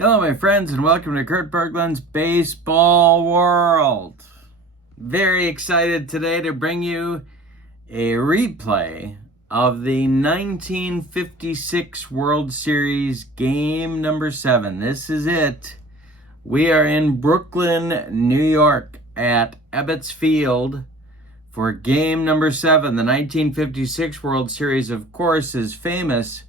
Hello, my friends, and welcome to Kurt Berglund's Baseball World. Very excited today to bring you a replay of the 1956 World Series game number 7. This is it. We are in Brooklyn, New York at Ebbets Field for game number 7. The 1956 World Series, of course, is famous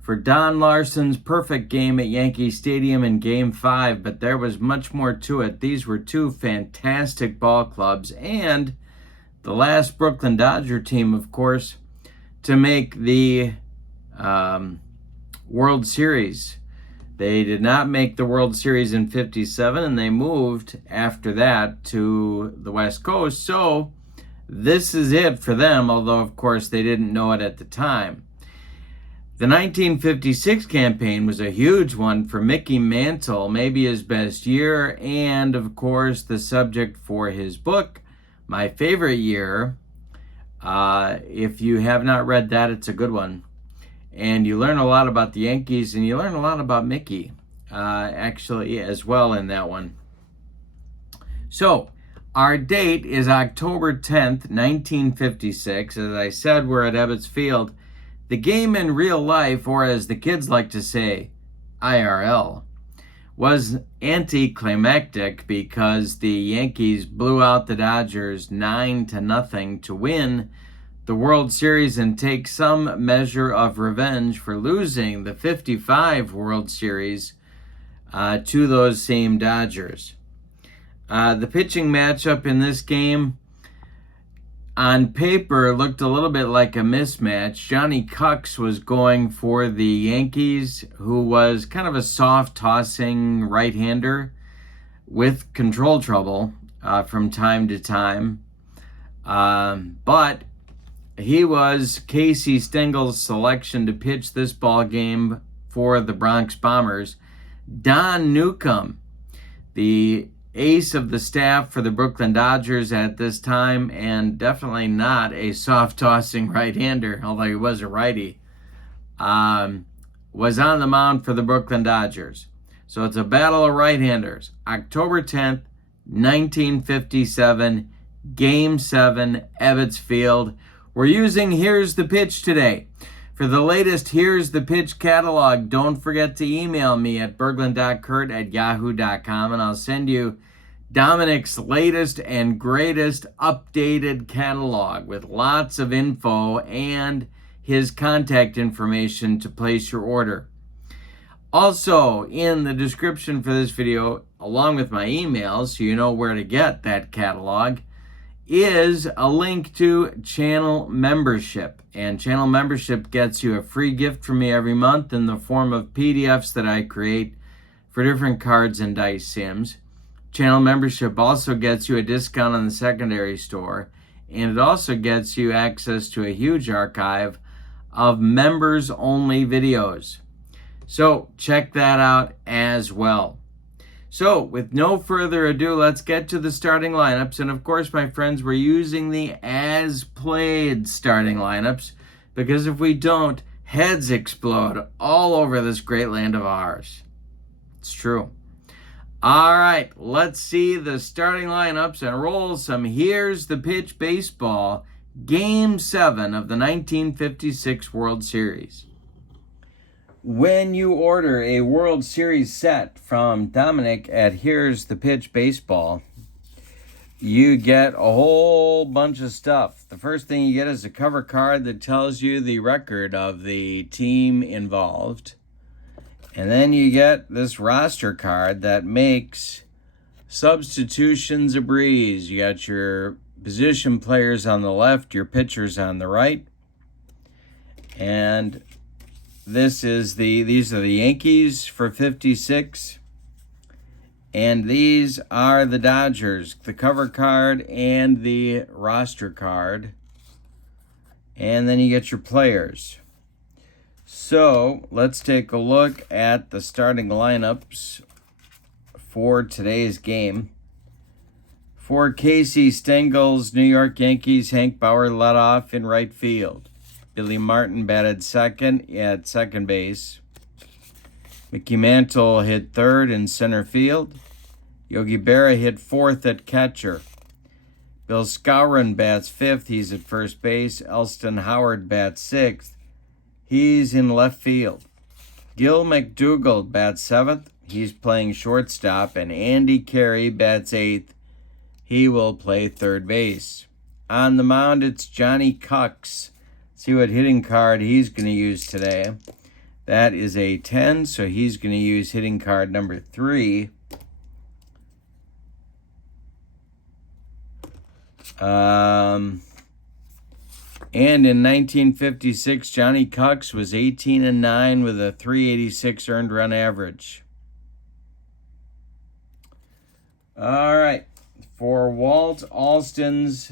for Don Larsen's perfect game at Yankee Stadium in Game 5, but there was much more to it. These were two fantastic ball clubs, and the last Brooklyn Dodger team, of course, to make the World Series. They did not make the World Series in 57, and they moved after that to the West Coast, so this is it for them, although, of course, they didn't know it at the time. The 1956 campaign was a huge one for Mickey Mantle, maybe his best year, and of course the subject for his book, My Favorite Year. If you have not read that, it's a good one. And you learn a lot about the Yankees, and you learn a lot about Mickey, actually, as well in that one. So, our date is October 10th, 1956. As I said, we're at Ebbets Field. The game in real life, or as the kids like to say, IRL, was anticlimactic because the Yankees blew out the Dodgers 9-0 to win the World Series and take some measure of revenge for losing the 55 World Series to those same Dodgers. The pitching matchup in this game on paper looked a little bit like a mismatch. Johnny Kucks was going for the Yankees, who was kind of a soft-tossing right-hander with control trouble from time to time. But he was Casey Stengel's selection to pitch this ball game for the Bronx Bombers. Don Newcombe, the ace of the staff for the Brooklyn Dodgers at this time, and definitely not a soft-tossing right-hander, although he was a righty, was on the mound for the Brooklyn Dodgers. So it's a battle of right-handers. October 10th, 1957, Game 7, Ebbets Field. We're using Here's the Pitch today. For the latest Here's the Pitch catalog, don't forget to email me at berglund.kurt@yahoo.com, and I'll send you Dominic's latest and greatest updated catalog with lots of info and his contact information to place your order. Also, in the description for this video, along with my email, so you know where to get that catalog, is a link to channel membership. And channel membership gets you a free gift from me every month in the form of PDFs that I create for different cards and dice sims. Channel membership also gets you a discount on the secondary store, and it also gets you access to a huge archive of members-only videos. So check that out as well. So, with no further ado, let's get to the starting lineups. And of course, my friends, we're using the as-played starting lineups, because if we don't, heads explode all over this great land of ours. It's true. All right, let's see the starting lineups and roll some Here's the Pitch baseball, Game 7 of the 1956 World Series. When you order a World Series set from Dominic at Here's the Pitch Baseball, you get a whole bunch of stuff. The first thing you get is a cover card that tells you the record of the team involved. And then you get this roster card that makes substitutions a breeze. You got your position players on the left, your pitchers on the right. And these are the Yankees for 56, and these are the Dodgers, the cover card and the roster card, and then you get your players. So let's take a look at the starting lineups for today's game. For Casey Stengel's New York Yankees, Hank Bauer led off in right field. Billy Martin batted second at second base. Mickey Mantle hit third in center field. Yogi Berra hit fourth at catcher. Bill Skowron bats fifth. He's at first base. Elston Howard bats sixth. He's in left field. Gil McDougald bats seventh. He's playing shortstop. And Andy Carey bats eighth. He will play third base. On the mound, it's Johnny Kucks. See what hitting card he's going to use today. That is a 10, so he's going to use hitting card number 3. And in 1956, Johnny Kucks was 18-9 with a 386 earned run average. All right, for Walt Alston's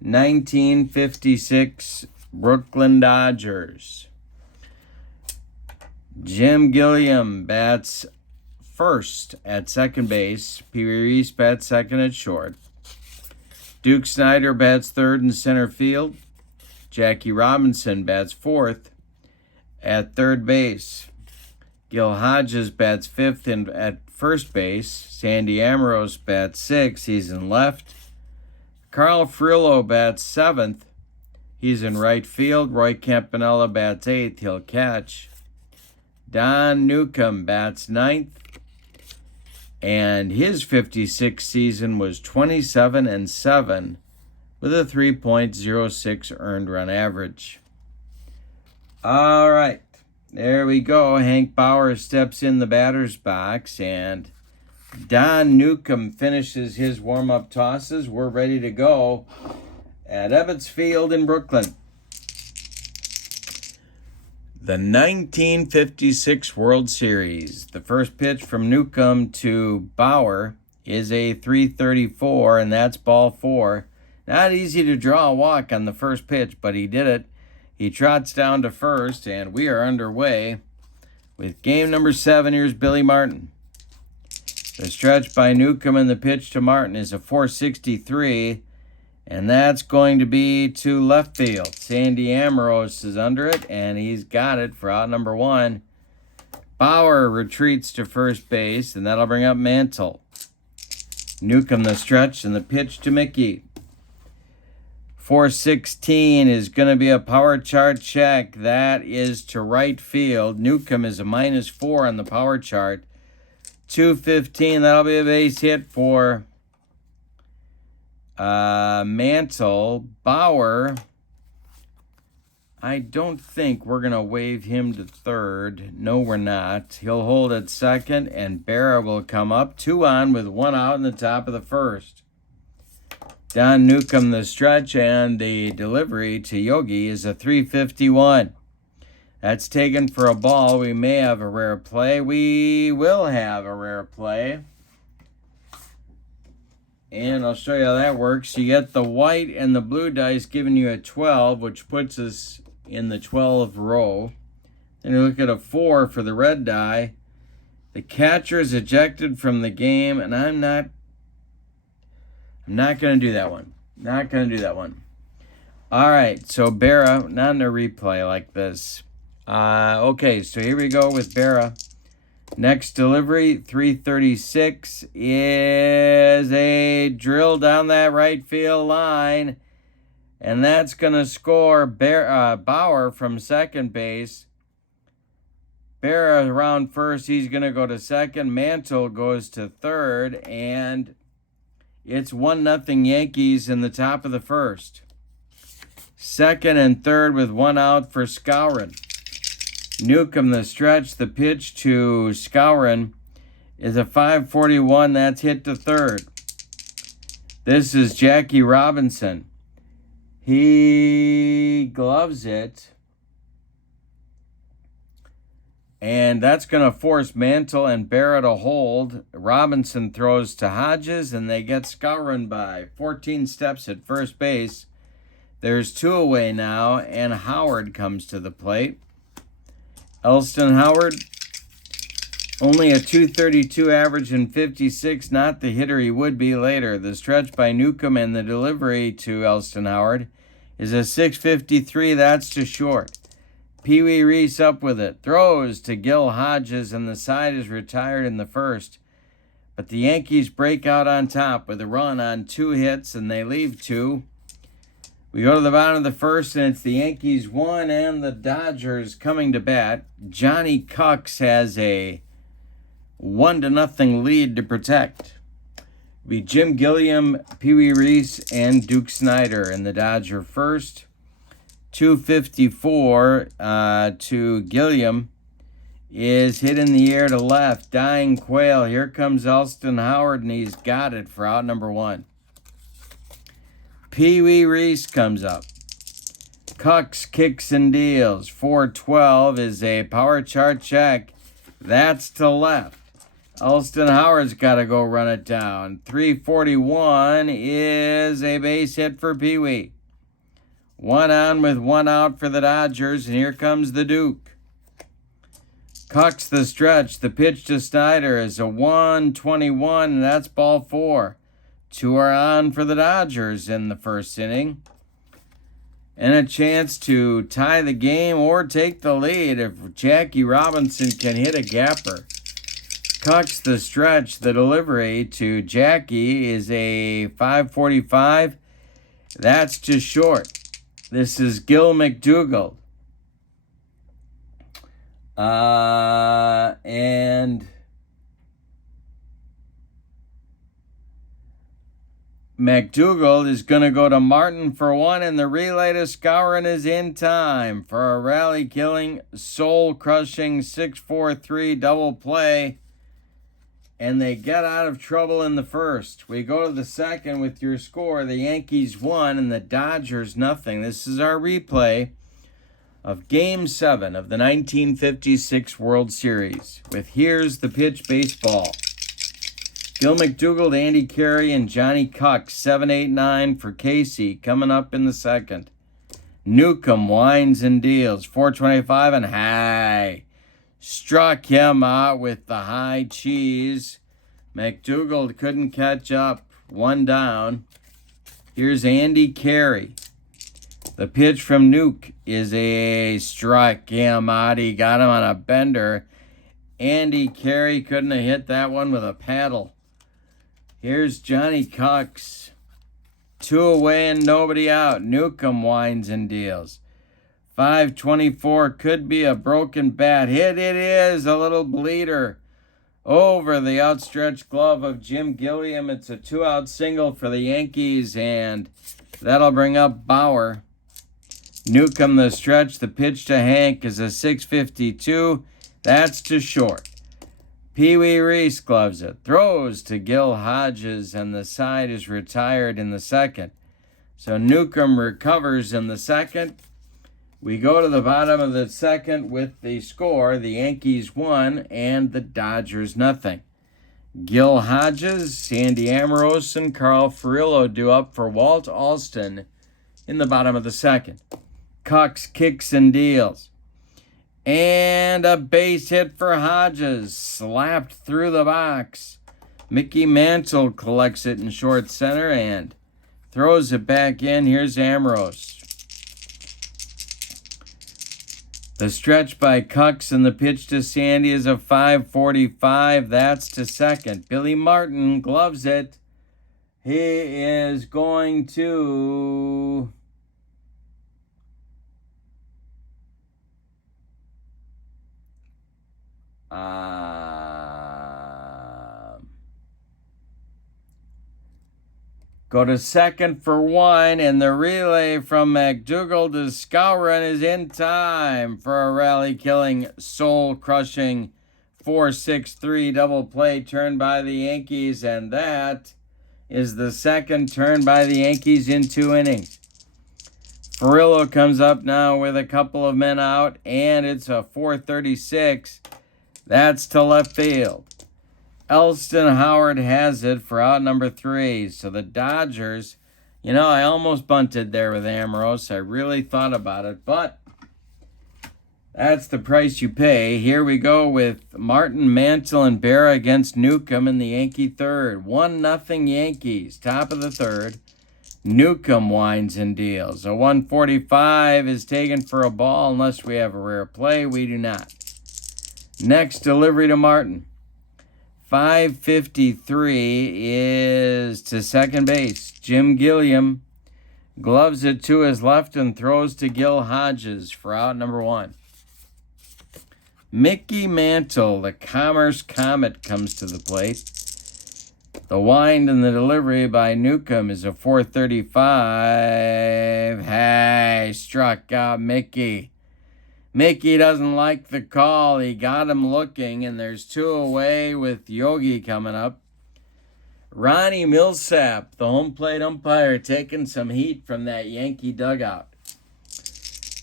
1956 Brooklyn Dodgers. Jim Gilliam bats first at second base. Pee Wee Reese bats second at short. Duke Snider bats third in center field. Jackie Robinson bats fourth at third base. Gil Hodges bats fifth at first base. Sandy Amorose bats sixth. He's in left. Carl Frillo bats seventh. He's in right field. Roy Campanella bats eighth. He'll catch. Don Newcombe bats ninth, and his 56 season was 27-7 with a 3.06 earned run average. All right, there we go. Hank Bauer steps in the batter's box, and Don Newcombe finishes his warm-up tosses. We're ready to go at Ebbets Field in Brooklyn. The 1956 World Series. The first pitch from Newcombe to Bauer is a 334, and that's ball 4. Not easy to draw a walk on the first pitch, but he did it. He trots down to first, and we are underway with game number 7. Here's Billy Martin. The stretch by Newcombe and the pitch to Martin is a 463, and that's going to be to left field. Sandy Amorose is under it, and he's got it for out number 1. Bauer retreats to first base, and that'll bring up Mantle. Newcombe the stretch and the pitch to Mickey. 416 is going to be a power chart check. That is to right field. Newcombe is a -4 on the power chart. 215, that'll be a base hit for Mantle. Bauer, I don't think we're going to wave him to third. No, we're not. He'll hold at second, and Berra will come up. 2 on with 1 out in the top of the first. Don Newcombe the stretch, and the delivery to Yogi is a 351. That's taken for a ball. We may have a rare play. We will have a rare play. And I'll show you how that works. You get the white and the blue dice giving you a 12, which puts us in the 12th row. Then you look at a 4 for the red die. The catcher is ejected from the game, and I'm not going to do that one. Not going to do that one. All right, so Berra, not in a replay like this. Okay, so here we go with Berra. Next delivery, 336, is a drill down that right field line. And that's going to score Bauer from second base. Berra around first. He's going to go to second. Mantle goes to third. And it's 1-0 Yankees in the top of the first. Second and third with 1 out for Skowron. Newcombe the stretch. The pitch to Skowron is a 541. That's hit to third. This is Jackie Robinson. He gloves it. And that's going to force Mantle and Berra to hold. Robinson throws to Hodges, and they get Skowron by 14 steps at first base. There's 2 away now, and Howard comes to the plate. Elston Howard, only a 232 average in 56, not the hitter he would be later. The stretch by Newcombe and the delivery to Elston Howard is a 653. That's to short. Pee Wee Reese up with it. Throws to Gil Hodges, and the side is retired in the first. But the Yankees break out on top with a run on 2 hits, and they leave 2. We go to the bottom of the first, and it's the Yankees 1 and the Dodgers coming to bat. Johnny Kucks has a 1-0 lead to protect. It'll be Jim Gilliam, Pee Wee Reese, and Duke Snyder in the Dodger first. 254 to Gilliam is hit in the air to left. Dying Quail. Here comes Elston Howard, and he's got it for out number 1. Pee Wee Reese comes up. Kucks kicks and deals. 412 is a power chart check. That's to left. Elston Howard's got to go run it down. 341 is a base hit for Pee Wee. 1 on with 1 out for the Dodgers, and here comes the Duke. Kucks the stretch. The pitch to Snyder is a 121, and that's ball 4. 2 are on for the Dodgers in the first inning. And a chance to tie the game or take the lead if Jackie Robinson can hit a gapper. Kucks the stretch. The delivery to Jackie is a 545. That's to short. This is Gil McDougald. And McDougald is going to go to Martin for 1, and the relay to Skowron is in time for a rally-killing, soul-crushing 6-4-3 double play. And they get out of trouble in the first. We go to the second with your score. The Yankees 1 and the Dodgers 0. This is our replay of Game 7 of the 1956 World Series with Here's the Pitch Baseball. Gil McDougald, Andy Carey, and Johnny Kucks, 7-8-9 for Casey, coming up in the second. Newcombe winds and deals, 425 and high. Struck him out with the high cheese. McDougald couldn't catch up. 1 down. Here's Andy Carey. The pitch from Nuke is a strike. Him out. He got him on a bender. Andy Carey couldn't have hit that one with a paddle. Here's Johnny Kucks. 2 away and nobody out. Newcombe winds and deals. 524 could be a broken bat. Hit it is. A little bleeder over the outstretched glove of Jim Gilliam. It's a 2-out single for the Yankees, and that'll bring up Bauer. Newcombe the stretch. The pitch to Hank is a 652. That's to short. Pee Wee Reese gloves it. Throws to Gil Hodges, and the side is retired in the second. So Newcombe recovers in the second. We go to the bottom of the second with the score. The Yankees 1 and the Dodgers 0. Gil Hodges, Sandy Amorose, and Carl Furillo do up for Walt Alston in the bottom of the second. Kucks kicks and deals. And a base hit for Hodges. Slapped through the box. Mickey Mantle collects it in short center and throws it back in. Here's Amorose. The stretch by Kucks and the pitch to Sandy is a 545. That's to second. Billy Martin gloves it. He is going to go to second for 1, and the relay from McDougald to Skowron is in time for a rally-killing, soul-crushing 4-6-3 double play turn by the Yankees, and that is the second turn by the Yankees in 2 innings. Furillo comes up now with a couple of men out, and it's a 436. That's to left field. Elston Howard has it for out number 3. So the Dodgers, I almost bunted there with Amorose. I really thought about it, but that's the price you pay. Here we go with Martin, Mantle, and Berra against Newcombe in the Yankee third. 1-0 Yankees, top of the third. Newcombe winds and deals. A 145 is taken for a ball unless we have a rare play. We do not. Next delivery to Martin. 553 is to second base. Jim Gilliam gloves it to his left and throws to Gil Hodges for out number 1. Mickey Mantle, the Commerce Comet, comes to the plate. The wind and the delivery by Newcombe is a 435. Hey, struck out Mickey. Mickey doesn't like the call. He got him looking, and there's 2 away with Yogi coming up. Ronnie Millsap, the home plate umpire, taking some heat from that Yankee dugout.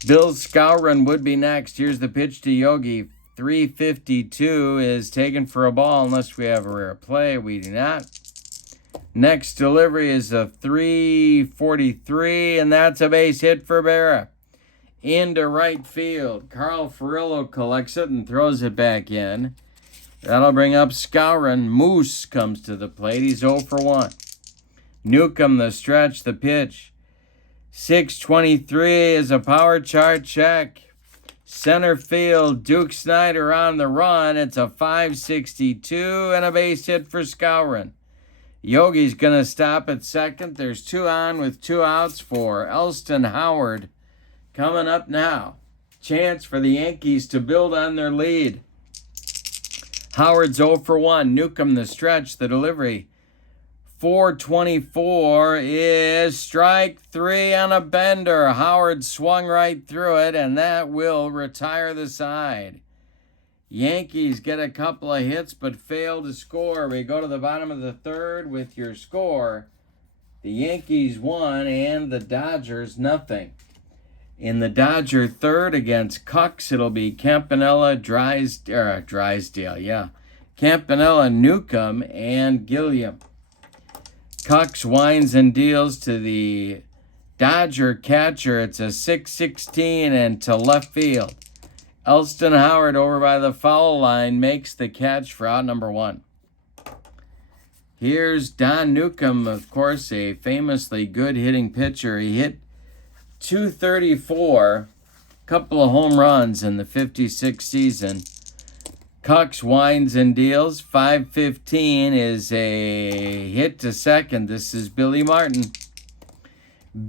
Bill Skowron would be next. Here's the pitch to Yogi. 352 is taken for a ball unless we have a rare play. We do not. Next delivery is a 343, and that's a base hit for Berra. Into right field. Carl Furillo collects it and throws it back in. That'll bring up Skowron. Moose comes to the plate. He's 0 for 1. Newcombe, the stretch, the pitch. 623 is a power chart check. Center field, Duke Snider on the run. It's a 562 and a base hit for Skowron. Yogi's going to stop at second. There's 2 on with 2 outs for Elston Howard. Coming up now, chance for the Yankees to build on their lead. Howard's 0 for 1. Newcombe, the stretch, the delivery. 424 is strike 3 on a bender. Howard swung right through it, and that will retire the side. Yankees get a couple of hits but fail to score. We go to the bottom of the 3rd with your score. The Yankees 1 and the Dodgers nothing. In the Dodger 3rd against Kucks, it'll be Campanella, Drysdale, Campanella, Newcombe, and Gilliam. Kucks winds and deals to the Dodger catcher. It's a 616 and to left field. Elston Howard over by the foul line makes the catch for out number 1. Here's Don Newcombe, of course, a famously good hitting pitcher. He hit 234, couple of home runs in the 56 season. Kucks winds and deals. 515 is a hit to second. This is Billy Martin.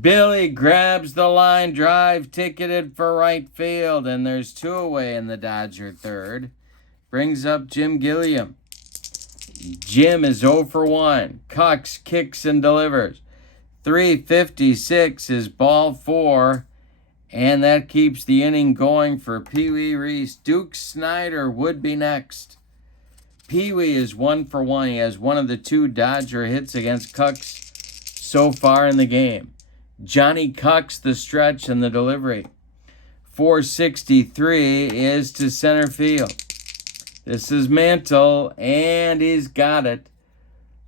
Billy grabs the line drive, ticketed for right field, and there's 2 away in the Dodger 3rd. Brings up Jim Gilliam. Jim is 0 for 1. Kucks kicks and delivers. 356 is ball 4, and that keeps the inning going for Pee Wee Reese. Duke Snider would be next. Pee Wee is 1 for 1. He has one of the 2 Dodger hits against Kucks so far in the game. Johnny Kucks, the stretch and the delivery. 463 is to center field. This is Mantle, and he's got it.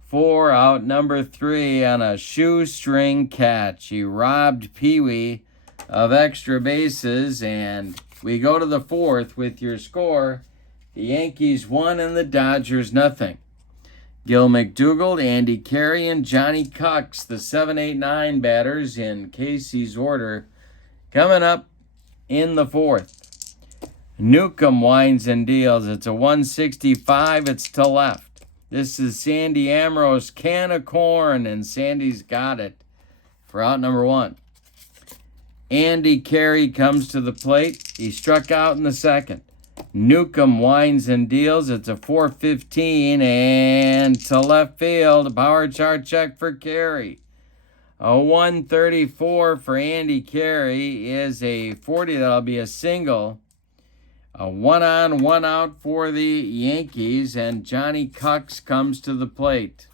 4 out number 3 on a shoestring catch. He robbed Pee Wee of extra bases, and we go to the 4th with your score. The Yankees 1 and the Dodgers nothing. Gil McDougald, Andy Carey, and Johnny Kucks, the 7, 8, 9 batters in Casey's order, coming up in the 4th. Newcombe winds and deals. It's a 165. It's to left. This is Sandy Ambrose, can of corn, and Sandy's got it for out number 1. Andy Carey comes to the plate. He struck out in the 2nd. Newcombe winds and deals. It's a 415 and to left field. A power chart check for Carey. A 134 for Andy Carey is a 40. That'll be a single. A 1 on, 1 out for the Yankees, and Johnny Kucks comes to the plate.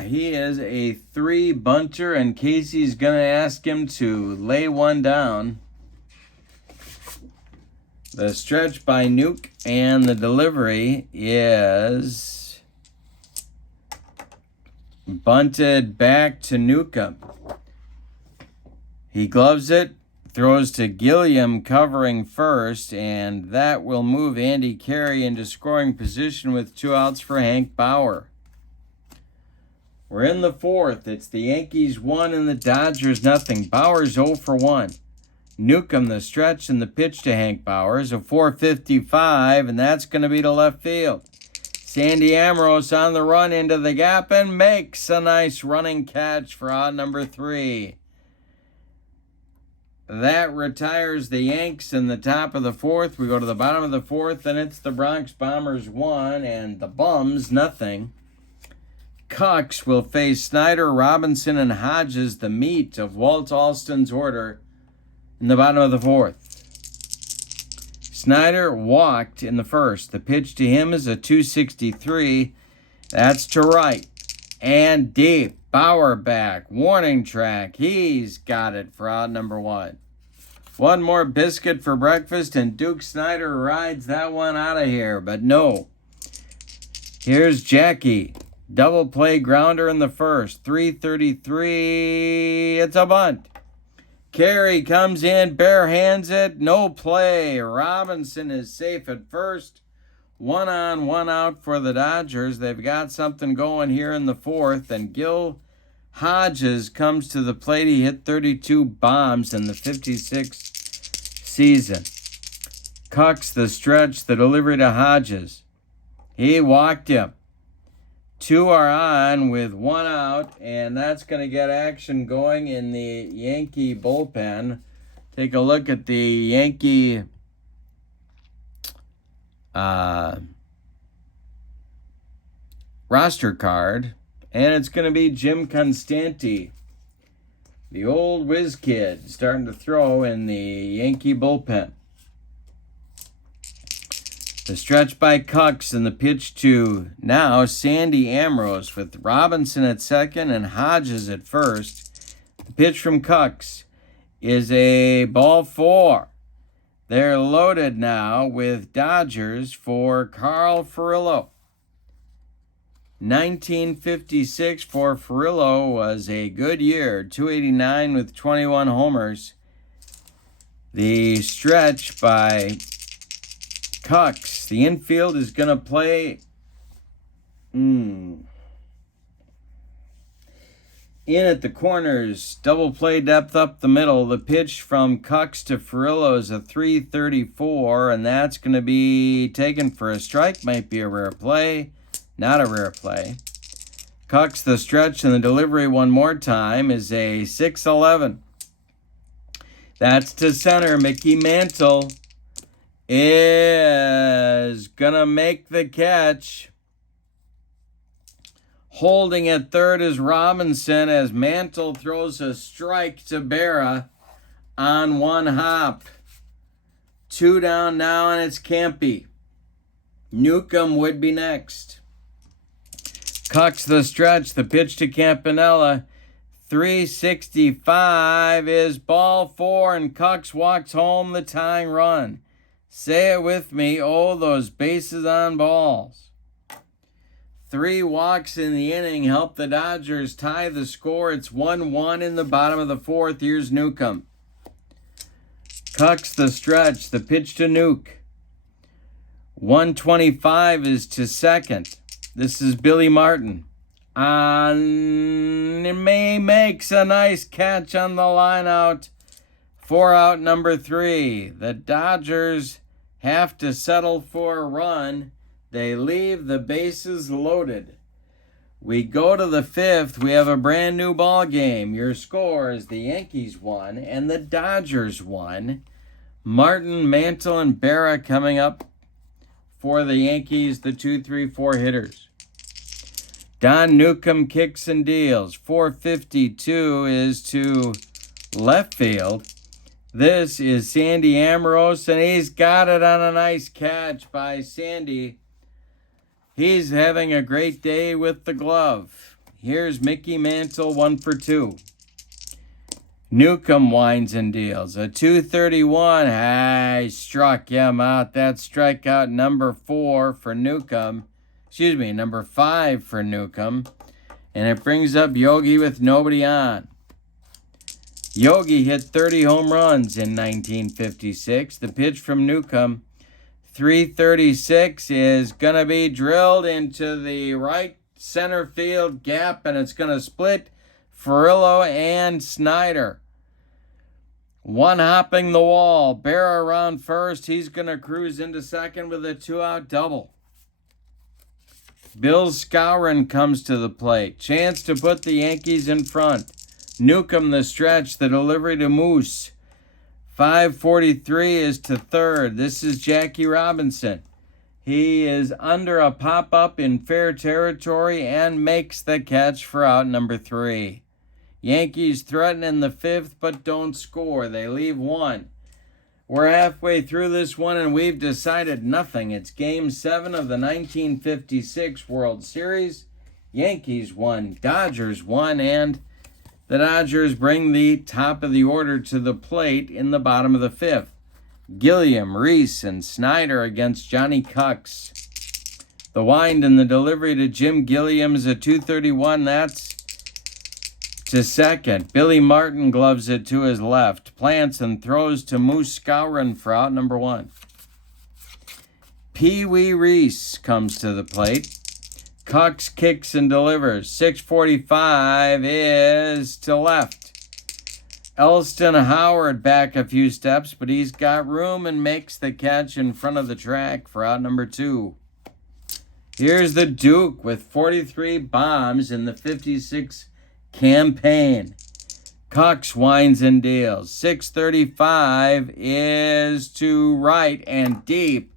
He is a 3 bunter, and Casey's going to ask him to lay one down. The stretch by Nuke, and the delivery is bunted back to Newcombe. He gloves it. Throws to Gilliam covering first, and that will move Andy Carey into scoring position with 2 outs for Hank Bauer. We're in the 4th. It's the Yankees 1 and the Dodgers nothing. Bauer's 0 for 1. Newcombe, the stretch and the pitch to Hank Bauer is a 4.55, and that's going to be to left field. Sandy Ambrose on the run into the gap and makes a nice running catch for out number 3. That retires the Yanks in the top of the 4th. We go to the bottom of the 4th, and it's the Bronx Bombers 1 and the Bums nothing. Kucks will face Snyder, Robinson, and Hodges, the meat of Walt Alston's order, in the bottom of the 4th. Snyder walked in the 1st. The pitch to him is a 263. That's to right. And deep. Bauer back. Warning track. He's got it for out number 1. One more biscuit for breakfast, and Duke Snyder rides that one out of here. But no. Here's Jackie. Double play grounder in the 1st. 333. It's a bunt. Carey comes in, bare hands it. No play. Robinson is safe at first. 1 on, 1 out for the Dodgers. They've got something going here in the 4th. And Gil Hodges comes to the plate. He hit 32 bombs in the 56th season. Kucks the stretch, the delivery to Hodges. He walked him. 2 are on with 1 out, and that's going to get action going in the Yankee bullpen. Take a look at the Yankee roster card, and it's going to be Jim Constanti, the old whiz kid, starting to throw in the Yankee bullpen. The stretch by Kucks and the pitch to now Sandy Ambrose with Robinson at second and Hodges at first. The pitch from Kucks is a ball 4. They're loaded now with Dodgers for Carl Furillo. 1956 for Furillo was a good year. 289 with 21 homers. The stretch by Kucks. The infield is going to play in at the corners. Double play depth up the middle. The pitch from Kucks to Furillo is a 334, and that's going to be taken for a strike. Might be a rare play. Not a rare play. Kucks the stretch and the delivery one more time is a 6-11. That's to center. Mickey Mantle is gonna make the catch. Holding at third is Robinson as Mantle throws a strike to Berra on 1 hop. 2 down now, and it's Campy. Newcombe would be next. Kucks the stretch, the pitch to Campanella. 365 is ball 4, and Kucks walks home the tying run. Say it with me, oh, those bases on balls. 3 walks in the inning help the Dodgers tie the score. It's 1-1 in the bottom of the 4th. Here's Newcombe. Kucks the stretch, the pitch to Nuke. 125 is to second. This is Billy Martin. May makes a nice catch on the line out. 4 out number 3. The Dodgers have to settle for a run. They leave the bases loaded. We go to the 5th. We have a brand new ball game. Your score is the Yankees 1 and the Dodgers 1. Martin, Mantle, and Berra coming up for the Yankees, the 2-3-4 hitters. Don Newcombe kicks and deals. 452 is to left field. This is Sandy Ambrose, and he's got it on a nice catch by Sandy. He's having a great day with the glove. Here's Mickey Mantle, 1 for 2. Newcombe winds and deals. A 231. I struck him out. That's strikeout number 4 for Newcombe. Number 5 for Newcombe. And it brings up Yogi with nobody on. Yogi hit 30 home runs in 1956. The pitch from Newcombe, 336, is going to be drilled into the right center field gap, and it's going to split Furillo and Snyder. One hopping the wall. Bear around first. He's going to cruise into second with a 2-out double. Bill Skowron comes to the plate. Chance to put the Yankees in front. Newcombe the stretch. The delivery to Moose. 5:43 is to third. This is Jackie Robinson. He is under a pop-up in fair territory and makes the catch for out number 3. Yankees threaten in the 5th but don't score. They leave 1. We're halfway through this one and we've decided nothing. It's Game 7 of the 1956 World Series. Yankees won, Dodgers won, and the Dodgers bring the top of the order to the plate in the bottom of the 5th. Gilliam, Reese, and Snyder against Johnny Kucks. The wind and the delivery to Jim Gilliam is a 231. That's to second. Billy Martin gloves it to his left. Plants and throws to Moose Skowron for out number 1. Pee Wee Reese comes to the plate. Kucks kicks and delivers. 6:45 is to left. Elston Howard back a few steps, but he's got room and makes the catch in front of the track for out number 2. Here's the Duke with 43 bombs in the 56 campaign. Kucks winds and deals. 6:35 is to right and deep.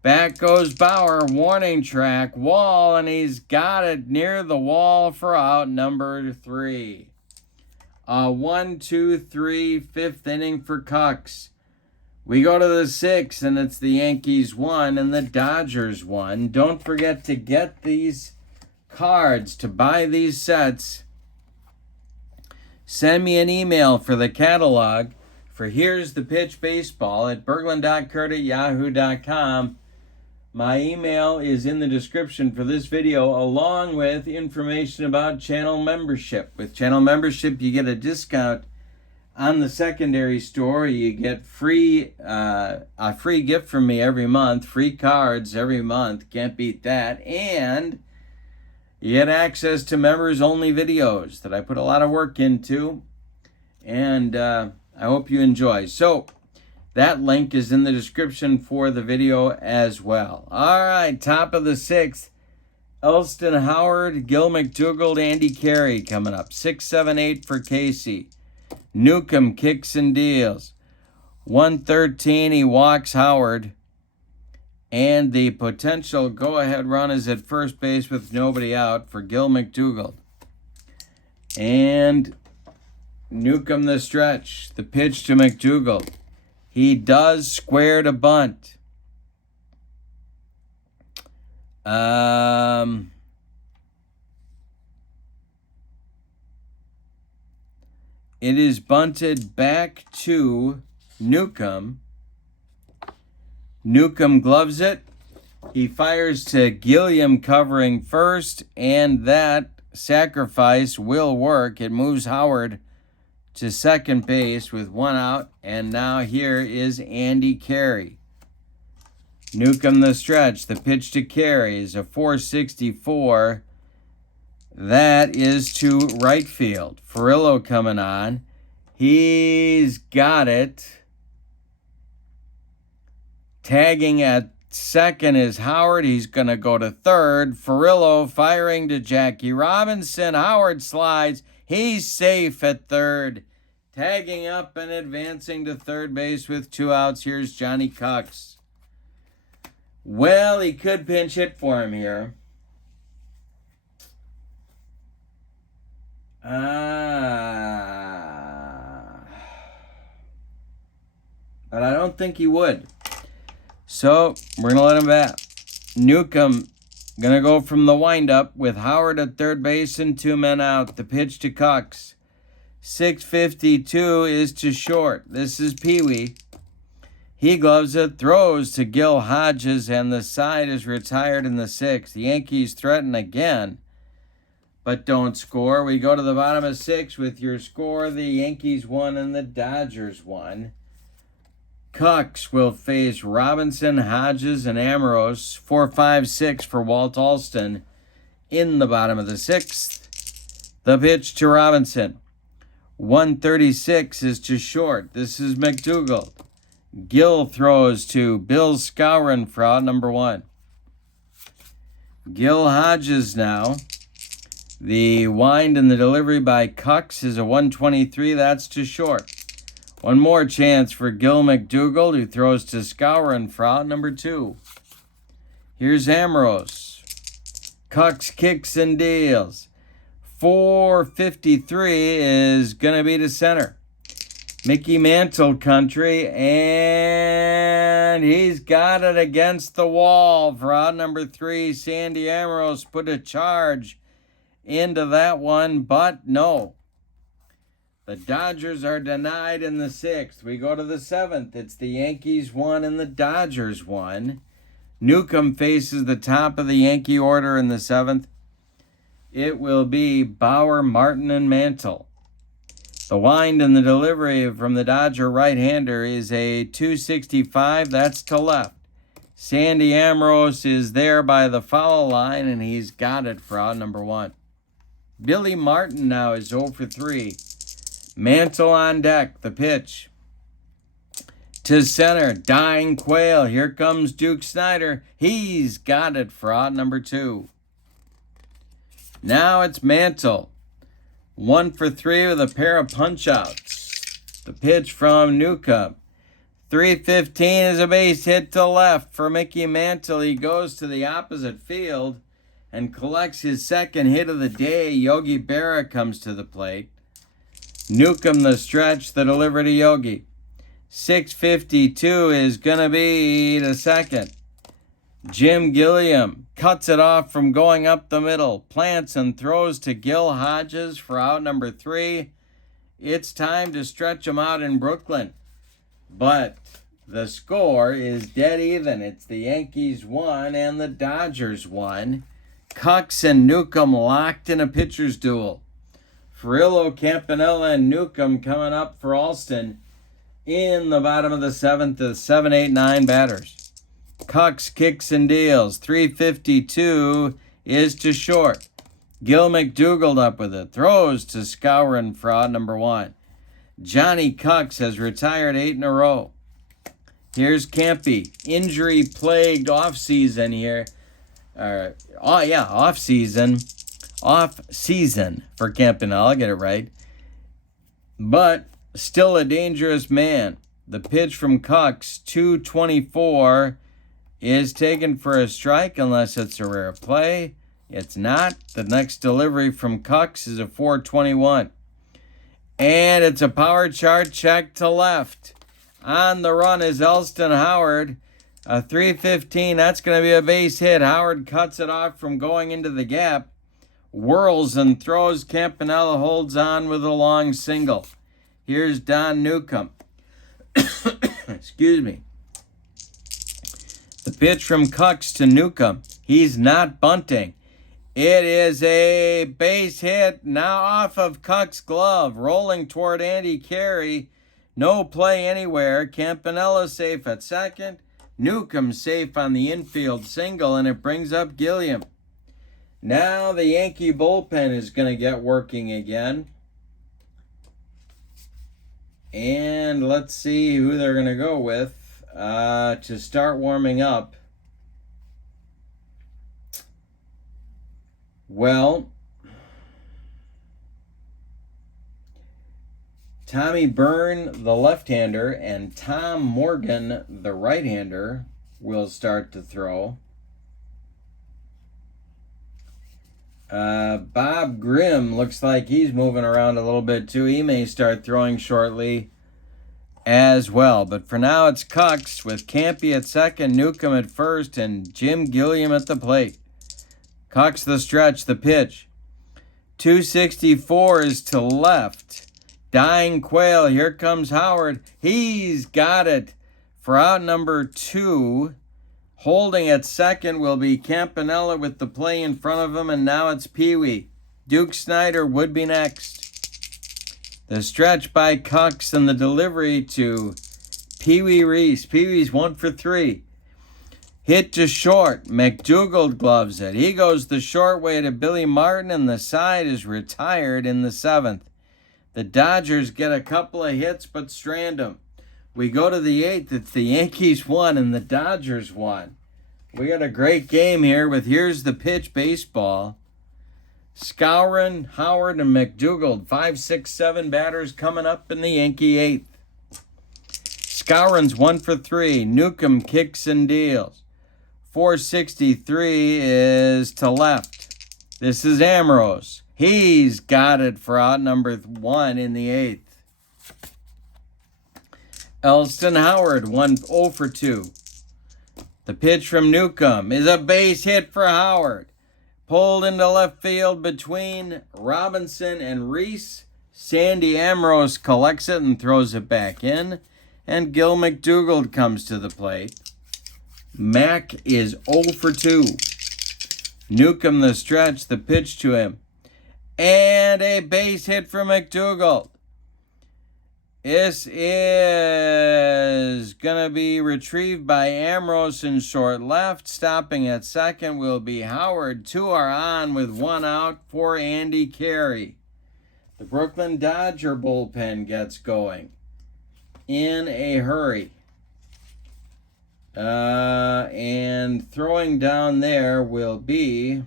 Back goes Bauer, warning track, wall, and he's got it near the wall for out number 3. 1-2-3, 5th inning for Kucks. We go to the 6th, and it's the Yankees 1 and the Dodgers 1. Don't forget to get these cards, to buy these sets. Send me an email for the catalog for Here's the Pitch Baseball at berglund.kurt@yahoo.com. My email is in the description for this video, along with information about channel membership. With channel membership, you get a discount on the secondary store. You get a free gift from me every month, free cards every month. Can't beat that. And you get access to members-only videos that I put a lot of work into, and I hope you enjoy. So that link is in the description for the video as well. All right, top of the 6th, Elston Howard, Gil McDougald, Andy Carey coming up. 6-7-8 for Casey. Newcombe kicks and deals. 113, he walks Howard. And the potential go-ahead run is at first base with nobody out for Gil McDougald. And Newcombe the stretch. The pitch to McDougald. He does square to bunt. It is bunted back to Newcombe. Newcombe gloves it. He fires to Gilliam covering first, and that sacrifice will work. It moves Howard to second base with 1 out, and now here is Andy Carey. Newcombe the stretch. The pitch to Carey is a 464. That is to right field. Furillo coming on. He's got it. Tagging at second is Howard. He's going to go to third. Furillo firing to Jackie Robinson. Howard slides. He's safe at third. Tagging up and advancing to third base with 2 outs. Here's Johnny Kucks. Well, he could pinch hit for him here. But I don't think he would. So, we're going to let him bat. Newcombe going to go from the windup with Howard at third base and 2 men out. The pitch to Kucks. 6:52 is to short. This is Pee Wee. He gloves it, throws to Gil Hodges, and the side is retired in the 6th. The Yankees threaten again, but don't score. We go to the bottom of 6 with your score. The Yankees won and the Dodgers won. Kucks will face Robinson, Hodges, and Amorose. 4-5-6 for Walt Alston in the bottom of the 6th. The pitch to Robinson. 136 is to short. This is McDougald. Gill throws to Bill Skowron for out number 1. Gil Hodges now. The wind and the delivery by Kucks is a 123. That's to short. One more chance for Gil McDougald, who throws to Skowron for out number 2. Here's Amorose. Kucks kicks and deals. 453 is going to be to center. Mickey Mantle country, and he's got it against the wall for out number 3. Sandy Amorose put a charge into that one, but no. The Dodgers are denied in the 6th. We go to the 7th. It's the Yankees 1 and the Dodgers 1. Newcombe faces the top of the Yankee order in the 7th. It will be Bauer, Martin, and Mantle. The wind and the delivery from the Dodger right-hander is a 265. That's to left. Sandy Amorose is there by the foul line, and he's got it for out number 1. Billy Martin now is 0 for 3. Mantle on deck. The pitch to center. Dying Quail. Here comes Duke Snider. He's got it for out number 2. Now it's Mantle. 1 for 3 with a pair of punch-outs. The pitch from Newcombe. 315 is a base hit to left for Mickey Mantle. He goes to the opposite field and collects his second hit of the day. Yogi Berra comes to the plate. Newcombe the stretch, the delivery to Yogi. 652 is going to be to second. Jim Gilliam cuts it off from going up the middle. Plants and throws to Gil Hodges for out number 3. It's time to stretch them out in Brooklyn. But the score is dead even. It's the Yankees 1 and the Dodgers 1. Kucks and Newcombe locked in a pitcher's duel. Furillo, Campanella, and Newcombe coming up for Alston in the bottom of the 7th. The 7, 8, 9 batters. Kucks kicks and deals. 352 is to short. Gil McDougald up with it. Throws to Skowron for out number 1. Johnny Kucks has retired 8 in a row. Here's Campy. Injury-plagued offseason here. Off-season. Off-season for Campanella. Get it right. But still a dangerous man. The pitch from Kucks, 224, is taken for a strike unless it's a rare play. It's not. The next delivery from Kucks is a 421. And it's a power chart check to left. On the run is Elston Howard. A 315. That's going to be a base hit. Howard cuts it off from going into the gap. Whirls and throws. Campanella holds on with a long single. Here's Don Newcombe. Excuse me. The pitch from Kucks to Newcombe. He's not bunting. It is a base hit now off of Kucks' glove. Rolling toward Andy Carey. No play anywhere. Campanella safe at second. Newcombe safe on the infield single, and it brings up Gilliam. Now the Yankee bullpen is going to get working again. And let's see who they're going to go with to start warming up. Well, Tommy Byrne, the left-hander, and Tom Morgan, the right-hander, will start to throw. Bob Grimm looks like he's moving around a little bit too. He may start throwing shortly as well. But for now, it's Kucks with Campy at second, Newcombe at first, and Jim Gilliam at the plate. Kucks the stretch, the pitch. 264 is to left. Dying Quail, here comes Howard. He's got it for out number 2. Holding at second will be Campanella with the play in front of him, and now it's Pee Wee. Duke Snider would be next. The stretch by Kucks and the delivery to Pee Wee Reese. Pee Wee's 1 for 3. Hit to short. McDougald gloves it. He goes the short way to Billy Martin, and the side is retired in the 7th. The Dodgers get a couple of hits but strand them. We go to the 8th. It's the Yankees 1 and the Dodgers 1. We got a great game here with Here's the Pitch baseball. Skowron, Howard, and McDougald. 5, 6, 7 batters coming up in the Yankee 8th. Skowron's 1 for 3. Newcombe kicks and deals. 463 is to left. This is Ambrose. He's got it for out number 1 in the 8th. Elston Howard, 0 for 2. The pitch from Newcombe is a base hit for Howard. Pulled into left field between Robinson and Reese. Sandy Ambrose collects it and throws it back in. And Gil McDougald comes to the plate. Mack is 0 for 2. Newcombe the stretch, the pitch to him. And a base hit for McDougald. This is going to be retrieved by Ambrose in short left. Stopping at second will be Howard. 2 are on with 1 out for Andy Carey. The Brooklyn Dodger bullpen gets going in a hurry. And throwing down there will be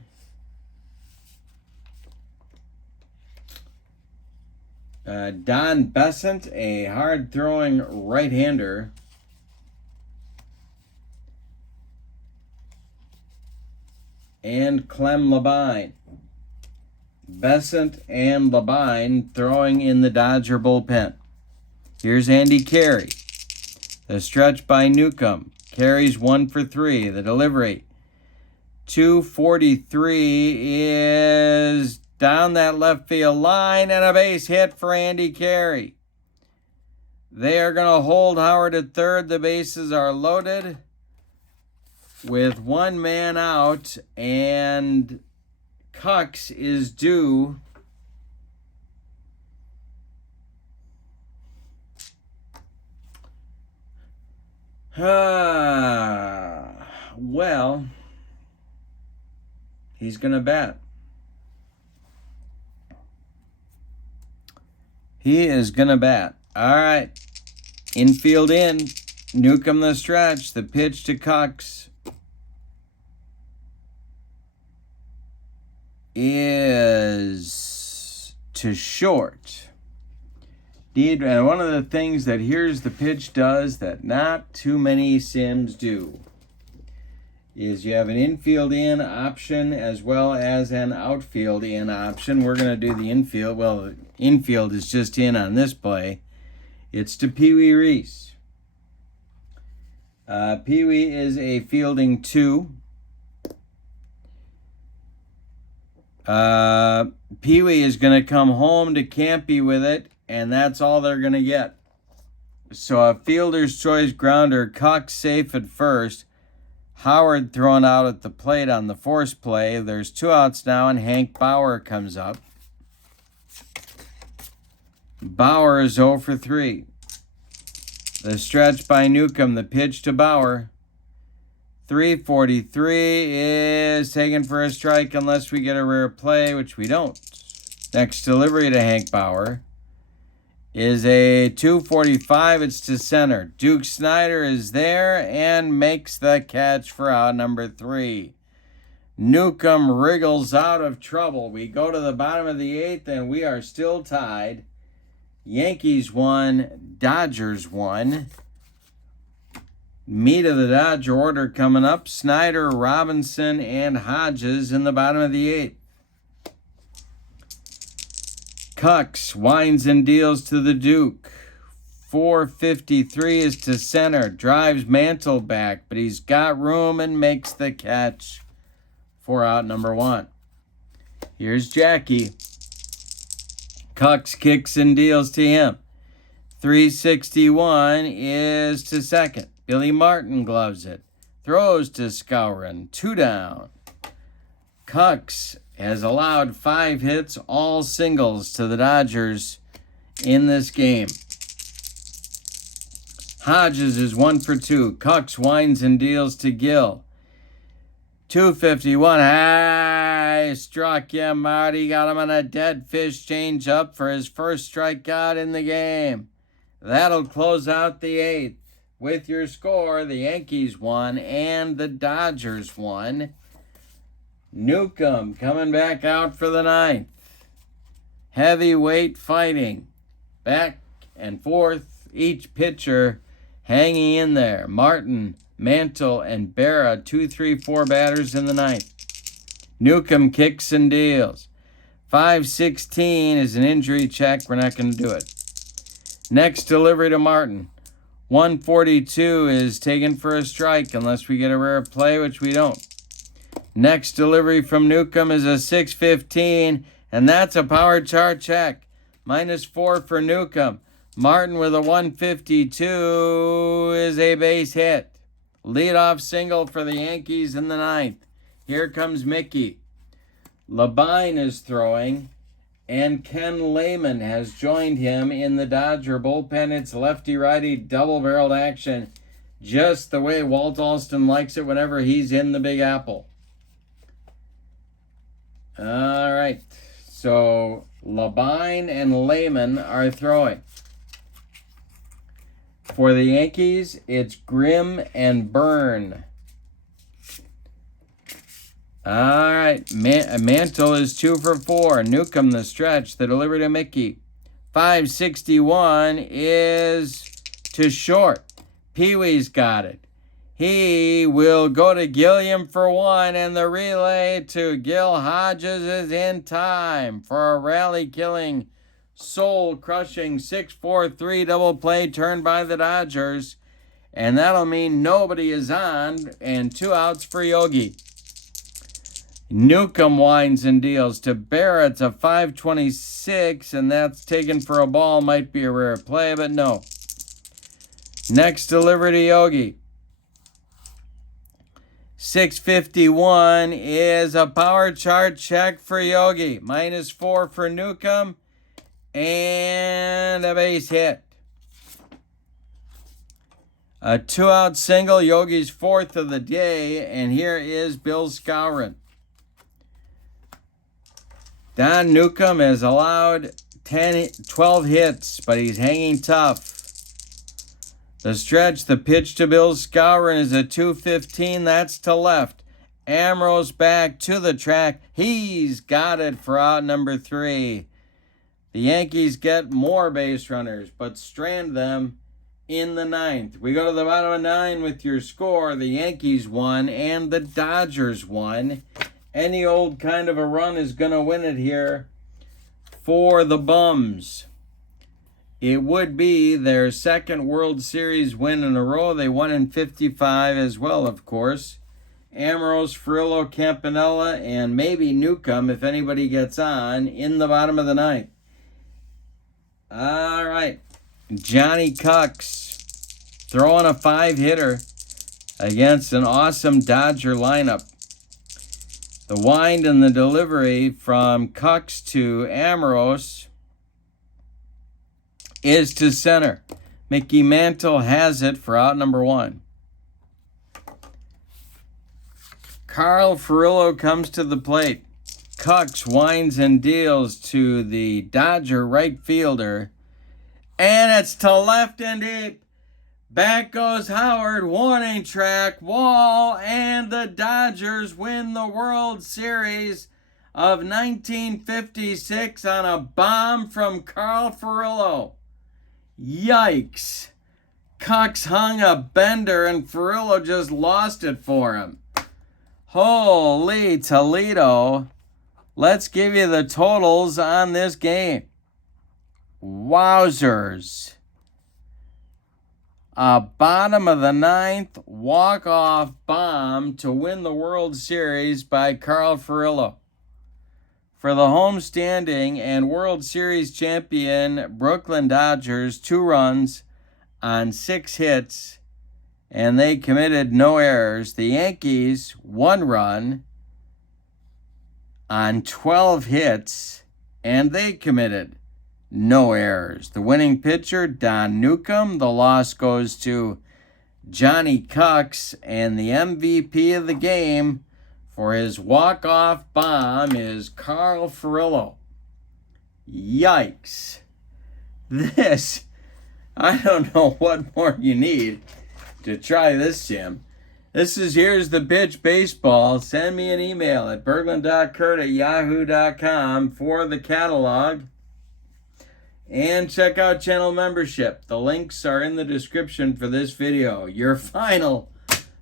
Don Besant, a hard-throwing right-hander. And Clem Labine. Besant and Labine throwing in the Dodger bullpen. Here's Andy Carey. The stretch by Newcombe. Carey's 1 for 3. The delivery. 243 is down that left field line and a base hit for Andy Carey. They are going to hold Howard at third. The bases are loaded with 1 man out, and Kucks is due. Well, he's going to bat. He is going to bat. All right. Infield in. Newcombe the stretch. The pitch to Kucks is to short. And one of the things that Here's the Pitch does that not too many sims do is you have an infield in option as well as an outfield in option. We're going to do the infield. Well, infield is just in on this play. It's to Pee Wee Reese. Pee Wee is a fielding 2. Pee Wee is going to come home to Campy with it, and that's all they're going to get. So a fielder's choice grounder, Kucks safe at first. Howard thrown out at the plate on the force play. There's 2 outs now, and Hank Bauer comes up. Bauer is 0 for 3. The stretch by Newcombe, the pitch to Bauer. 343 is taken for a strike unless we get a rare play, which we don't. Next delivery to Hank Bauer is a 245. It's to center. Duke Snider is there and makes the catch for out number 3. Newcombe wriggles out of trouble. We go to the bottom of the 8th, and we are still tied. Yankees 1, Dodgers 1. Meat of the Dodger order coming up. Snider, Robinson, and Hodges in the bottom of the 8th. Kucks winds and deals to the Duke. 453 is to center. Drives Mantle back, but he's got room and makes the catch for out number 1. Here's Jackie. Kucks kicks and deals to him. 361 is to second. Billy Martin gloves it. Throws to Skowron. 2 down. Kucks has allowed 5 hits, all singles, to the Dodgers in this game. Hodges is 1 for 2. Kucks winds and deals to Gill. 251. I struck him out. He got him on a dead fish change-up for his first strikeout in the game. That'll close out the 8th. With your score, the Yankees won and the Dodgers won. Newcombe coming back out for the 9th. Heavyweight fighting. Back and forth, each pitcher hanging in there. Martin, Mantle, and Berra, 2, 3, 4 batters in the 9th. Newcombe kicks and deals. 5:16 is an injury check. We're not going to do it. Next delivery to Martin. 142 is taken for a strike unless we get a rare play, which we don't. Next delivery from Newcombe is a 6:15, and that's a power chart check. -4 for Newcombe. Martin with a 152 is a base hit. Leadoff single for the Yankees in the 9th. Here comes Mickey. Labine is throwing, and Ken Lehman has joined him in the Dodger bullpen. It's lefty-righty double-barreled action, just the way Walt Alston likes it whenever he's in the Big Apple. All right, so Labine and Lehman are throwing. For the Yankees, it's Grimm and Byrne. All right, Mantle is 2 for 4. Newcombe the stretch, the delivery to Mickey. 5:61 is to short. Pee-wee's got it. He will go to Gilliam for 1, and the relay to Gil Hodges is in time for a rally-killing, soul-crushing 6-4-3 double play turn by the Dodgers. And that'll mean nobody is on, and 2 outs for Yogi. Newcombe winds and deals to Barrett. It's a 5:26, and that's taken for a ball. Might be a rare play, but no. Next delivery to Yogi. 6:51 is a power chart check for Yogi. -4 for Newcombe, and a base hit. A 2-out single, Yogi's 4th of the day, and here is Bill Skowron. Don Newcombe has allowed 12 hits, but he's hanging tough. The stretch, the pitch to Bill Skowron is a 2:15. That's to left. Ambrose back to the track. He's got it for out number 3. The Yankees get more base runners, but strand them in the 9th. We go to the bottom of 9 with your score. The Yankees won and the Dodgers won. Any old kind of a run is going to win it here for the Bums. It would be their 2nd World Series win in a row. They won in 55 as well, of course. Ambrose, Furillo, Campanella, and maybe Newcombe, if anybody gets on, in the bottom of the 9th. All right. Johnny Kucks throwing a 5-hitter against an awesome Dodger lineup. The wind and the delivery from Kucks to Ambrose is to center. Mickey Mantle has it for out number 1. Carl Furillo comes to the plate. Kucks winds and deals to the Dodger right fielder. And it's to left and deep. Back goes Howard, warning track, wall, and the Dodgers win the World Series of 1956 on a bomb from Carl Furillo. Yikes. Kucks hung a bender and Furillo just lost it for him. Holy Toledo. Let's give you the totals on this game. Wowzers. A bottom of the 9th walk-off bomb to win the World Series by Carl Furillo. For the homestanding and World Series champion Brooklyn Dodgers, 2 runs on 6 hits, and they committed no errors. The Yankees, 1 run on 12 hits, and they committed no errors. The winning pitcher, Don Newcombe. The loss goes to Johnny Kucks, and the MVP of the game for his walk-off bomb is Carl Furillo. Yikes. This, I don't know what more you need to try this, Jim. This is Here's the Pitch Baseball. Send me an email at berglund.kurt@yahoo.com for the catalog. And check out channel membership. The links are in the description for this video. Your final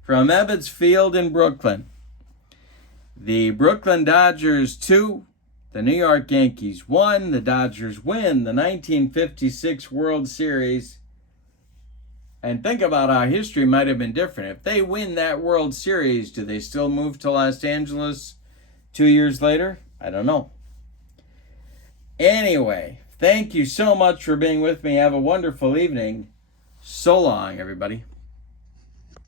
from Ebbets Field in Brooklyn. The Brooklyn Dodgers 2, the New York Yankees 1. The Dodgers win the 1956 World Series. And think about how history might have been different. If they win that World Series, do they still move to Los Angeles 2 years later? I don't know. Anyway, thank you so much for being with me. Have a wonderful evening. So long, everybody.